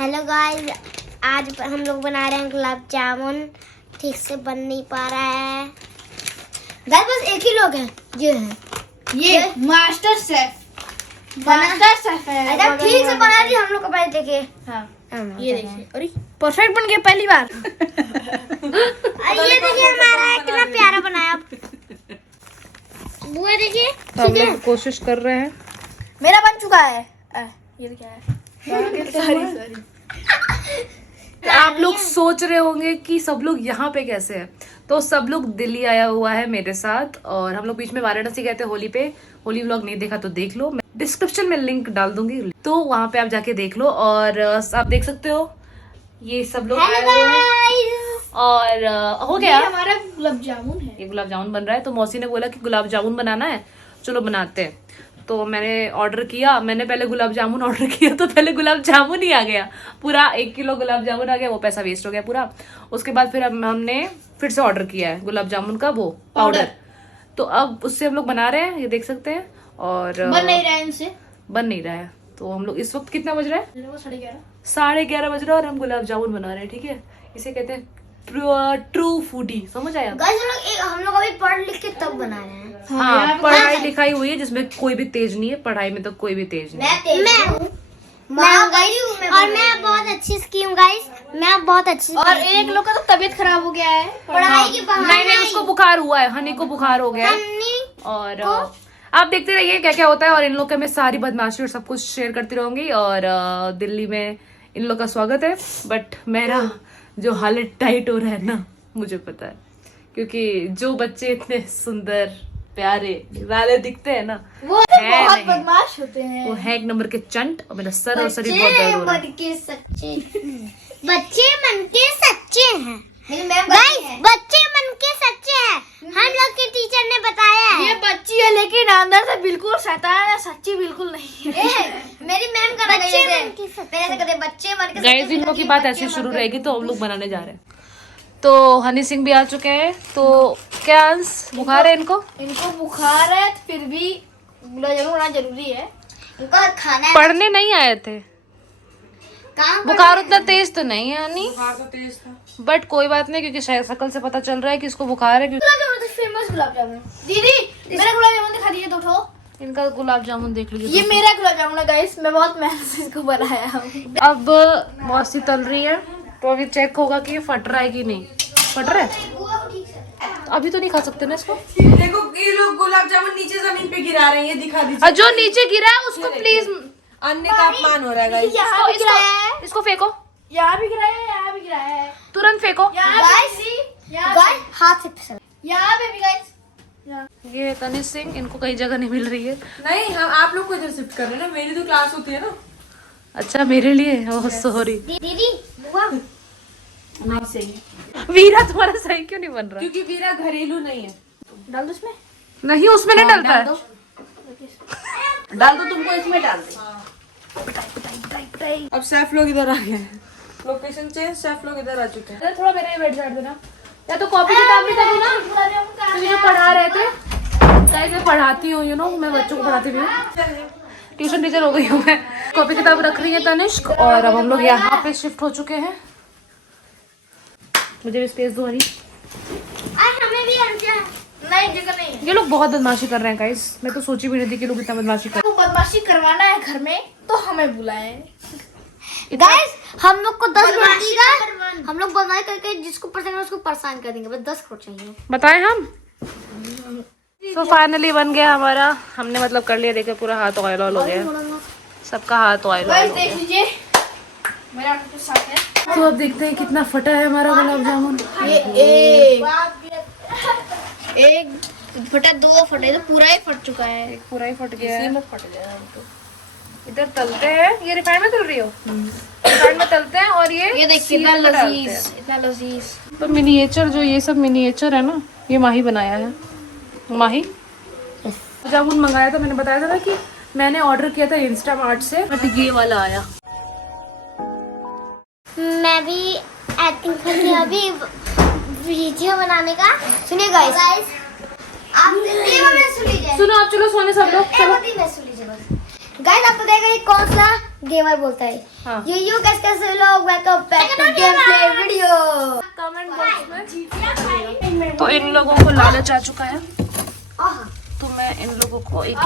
Hello guys, आज हम लोग बना रहे हैं गुलाब जामुन। ठीक से बन नहीं पा रहा है गाइस, बस एक ही लोग हैं। ये मास्टर शेफ है। अरे ठीक से बना दी हम लोग को, पहले देखिए। हाँ, ये देखिए, अरे परफेक्ट बन गया पहली बार। ये देखिए हमारा कितना प्यारा बनाया। बुआ देखिए, तो हम लोग कोशिश कर रहे हैं। मेरा बन चुका है। ये क्या है? सॉरी। आप लोग सोच रहे होंगे कि सब लोग यहाँ पे कैसे हैं। तो सब लोग दिल्ली आया हुआ है मेरे साथ, और हम लोग बीच में वाराणसी गए थे होली पे। होली व्लॉग नहीं देखा तो देख लो, मैं डिस्क्रिप्शन में लिंक डाल दूंगी, तो वहाँ पे आप जाके देख लो। और आप देख सकते हो ये सब लोग आए हुए हैं। और हो गया, हमारा गुलाब जामुन है। ये गुलाब जामुन बन रहा है। तो मौसी ने बोला कि गुलाब जामुन बनाना है, चलो बनाते हैं। तो मैंने ऑर्डर किया। मैंने पहले गुलाब जामुन ऑर्डर किया तो पहले गुलाब जामुन ही आ गया पूरा 1 किलो गुलाब जामुन आ गया। वो पैसा वेस्ट हो गया पूरा। उसके बाद फिर हमने फिर से ऑर्डर किया है गुलाब जामुन का वो पाउडर। तो अब उससे हम लोग बना रहे हैं, ये देख सकते हैं। और बन नहीं रहा है इनसे, बन नहीं रहा है। तो हम लोग इस वक्त कितना बज रहा है? 11:30 11:30 बज रहा है और हम गुलाब जामुन बना रहे हैं। ठीक है, इसे कहते हैं ट्रू फूडी। समझ आया गाइस? हम लोग अभी पढ़ लिख के तब बना रहे हैं। हाँ, पढ़ाई लिखाई हुई है जिसमें कोई भी तेज नहीं है। पढ़ाई में तो कोई भी तेज नहीं है। मैं हूँ और मैं बहुत अच्छी इसकी हूँ गाइस। मैं बहुत अच्छी। और एक लोग का तो तबीयत खराब हो गया है पढ़ाई के बहाने। नहीं, उसको बुखार हुआ है। हनी को बुखार हो गया है। और आप देखते रहिए क्या क्या होता है। और इन लोग के मैं सारी बदमाशी और सब कुछ शेयर करती रहूंगी। और दिल्ली में इन लोग का स्वागत है। बट मेरा जो हालत टाइट हो रहा है ना, मुझे पता है, क्योंकि जो बच्चे इतने सुंदर प्यारे वाले दिखते हैं ना, वो बहुत बदमाश होते हैं। वो है 1 नंबर के चंट। और मेरा सर और शरीर बहुत दर्द हो रहा है। बच्चे मन के सच्चे हैं गाइस, बच्चे मन के सच्चे हैं। हम लोग के टीचर ने बताया है। ये बच्ची है लेकिन अंदर से बिल्कुल शैतान है, सच्ची बिल्कुल नहीं है। मेरी मैम कर रही है बच्चे मन के। गाइस, इन लोग की बात ऐसे शुरू रहेगी तो हम लोग बनाने जा रहे हैं। तो हनी सिंह भी आ चुके हैं। तो क्या अंश बुखार है इनको? इनको बुखार है, फिर भी गुलाब जामुन होना जरूरी है। इनको खाना है। पढ़ने नहीं आए थे। बुखार उतना तेज तो नहीं है हनी, बुखार तो तेज था, बट कोई बात नहीं, क्योंकि शायद शक्ल से पता चल रहा है कि इसको बुखार है। गुलाब जामुन तो फेमस गुलाब जामुन। दीदी मेरा गुलाब जामुन दिखा दीजिए 2 ठो। इनका गुलाब जामुन देख लीजिए। ये मेरा गुलाब जामुन है गाइस, मैं बहुत मेहनत से इसको बनाया हूँ। अब मौसी तल रही है, तो अभी चेक होगा कि ये फट रहा है कि नहीं। फट रहा है? अभी तो नहीं खा सकते ना इसको। देखो ये लोग गुलाब जामुन नीचे जमीन पे गिरा रहे हैं, ये दिखा दीजिए। और जो नीचे गिरा है उसको प्लीज, अन्य का अपमान हो रहा है गाइस। इसको फेंको, यहाँ भी गिराया है, यहाँ भी गिराया है, तुरंत फेंको। गाइस हाथ से फिसल। यहाँ पे भी गाइस। ये तनिष सिंह, इनको कहीं जगह नहीं मिल रही है। नहीं, हम आप लोग को इधर शिफ्ट कर रहे हैं ना, मेरी तो क्लास होती है ना। अच्छा, मेरे लिए? Oh sorry. दीदी बुआ नहीं सही, वीरा तुम्हारा सही क्यों नहीं बन रहा? क्योंकि वीरा घरेलू नहीं है। डाल दो उसमें। नहीं, उसमें नहीं डलता है। डाल दो, तुमको इसमें डाल दो। अब शेफ लोग इधर आ गए हैं। लोकेशन चेंज, शेफ लोग इधर आ चुके हैं। थोड़ा मेरे बैठ जाट देना, या तो कॉपी किताब भी करूँ ना, क्योंकि जो पढ़ा रहे थे। गाइस मैं पढ़ाती हूँ, मैं बच्चों को पढ़ाती भी हूँ। ट्यूशन टीचर हो गई हूँ मैं। कॉपी किताब रख रही है तनिष्क। और अब हम लोग यहाँ पे शिफ्ट हो चुके हैं। मुझे भी स्पेस दो हनी। हमें भी नहीं, जगह नहीं है। ये लोग बहुत बदमाशी कर रहे हैं गाइस। मैं तो सोची भी नहीं थी कि लोग इतना बदमाशी कर। तो बदमाशी करवाना है घर में तो हमें बुलाए। गाइस हम लोग को 10 करोड़ दीगा। हम लोग बदमाशी करके जिसको पसंद है उसको परेशान कर देंगे। बस 10 करोड़ चाहिए। बताएं हम। तो फाइनली बन गया हमारा। हमने मतलब कर लिया। देखिए पूरा हाथ ऑयल हो गया, सबका हाथ ऑयल गाइस देख लीजिए, मेरा तो साथ है। तो अब देखते हैं कितना फटा है हमारा गुलाब जामुन। ये एक फटा, 2 फटे, तो पूरा ही फट चुका है। पूरा ही फट गया है। फट गया तो इधर तलते हैं। ये रिफाइंड में तल रही हो? रिफाइंड में तलते हैं। और ये देखिए इतना लजीज, इतना लजीज। तो मिनिएचर, जो ये सब मिनिएचर है ना, ये माही बनाया है। माही जामुन मंगाया था, मैंने बताया था ना कि मैंने ऑर्डर किया था इंस्टामार्ट से, बट ये वाला आया। मैं भी एक्टिंग करके अभी वीडियो बनाने का। सुनिए गाइस, आप सुन लीजिए। सुनो आप, चलो सोने सब लोग, चलो। मैं सुन लीजिए बस। गाइस आपको देगा ये कौन सा गेमर बोलता है। हाँ। यू कैसे लोग welcome back to game play video. Comment box में तो इन लोगों को लालच आ चुका है, तो मैं इन लोगों को एक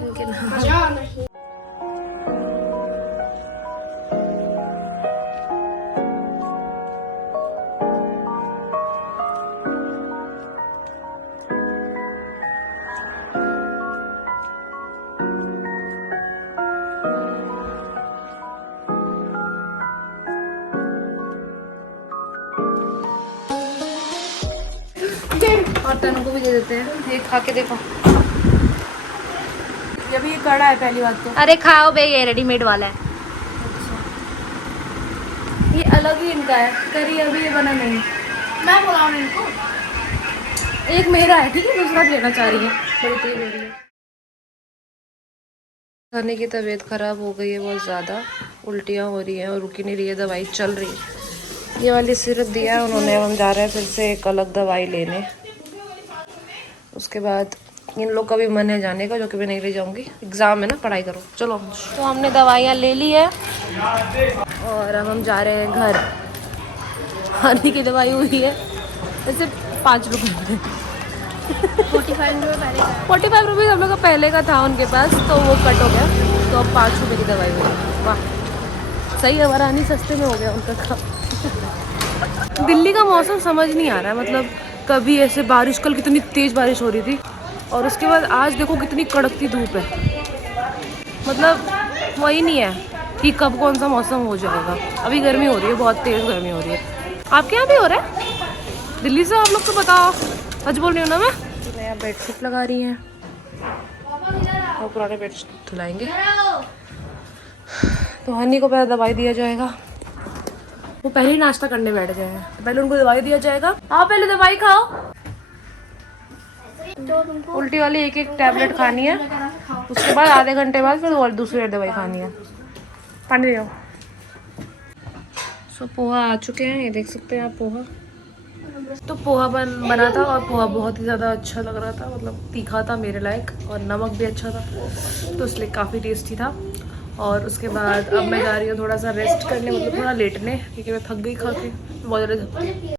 इनके नाम और तनु को भी दे देते हैं। ये खा के देखो। ये भी कड़ा है पहली बात तो। अरे खाओ बे, ये रेडीमेड वाला है। ये अलग ही इनका है, करी अभी ये बना नहीं। मैं बुलाऊं इनको। एक मेरा है, ठीक है, दूसरा लेना चाह रही है। बड़ी तेज हो रही है। खाने की तबीयत खराब हो गई है बहुत ज़्यादा, उल्टियाँ हो रही हैं और रुकी नहीं रही है, दवाई चल रही है। ये वाली सिरप दिया है उन्होंने, हम जा रहे हैं फिर से एक अलग दवाई लेने। उसके बाद इन लोग का भी मन है जाने का, जो कि मैं नहीं ले जाऊंगी, एग्ज़ाम है ना, पढ़ाई करो। चलो, तो हमने दवाइयाँ ले ली है और अब हम जा रहे हैं घर। खाने की दवाई हुई है वैसे 5 रुपये में। 45 रुपीज़ हम लोग का पहले का था उनके पास, तो वो कट हो गया, तो अब 5 रुपये की दवाई हुई। वाह, सही है, वरानी सस्ते में हो गया उनका काम। दिल्ली का मौसम समझ नहीं आ रहा है, मतलब कभी ऐसे बारिश, कल कितनी तेज़ बारिश हो रही थी और उसके बाद आज देखो कितनी कड़कती धूप है। मतलब वही नहीं है कि कब कौन सा मौसम हो जाएगा। अभी गर्मी हो रही है, बहुत तेज़ गर्मी हो रही है। आपके यहाँ भी हो रहा है? दिल्ली से आप लोग तो बताओ, सच बोल रही हूँ ना मैं। तो नया बेडशीट लगा रही हैं और पुराने बेडशीट धुलाएंगे। तो हनी को पहले दवाई दिया जाएगा, वो पहले ही नाश्ता करने बैठ गए हैं, तो पहले उनको दवाई दिया जाएगा। आओ पहले दवाई खाओ। उल्टी वाली एक एक टैबलेट खानी है, उसके बाद आधे घंटे बाद फिर और दूसरी दवाई खानी है। पानी दो। सो पोहा आ चुके हैं, ये देख सकते हैं आप पोहा। तो पोहा बना था और पोहा बहुत ही ज़्यादा अच्छा लग रहा था, मतलब तीखा था मेरे लायक और नमक भी अच्छा था, तो इसलिए काफ़ी टेस्टी था। और उसके बाद अब मैं जा रही हूँ थोड़ा सा रेस्ट करने, मतलब थोड़ा लेटने, क्योंकि मैं थक गई खा के, बहुत ज़्यादा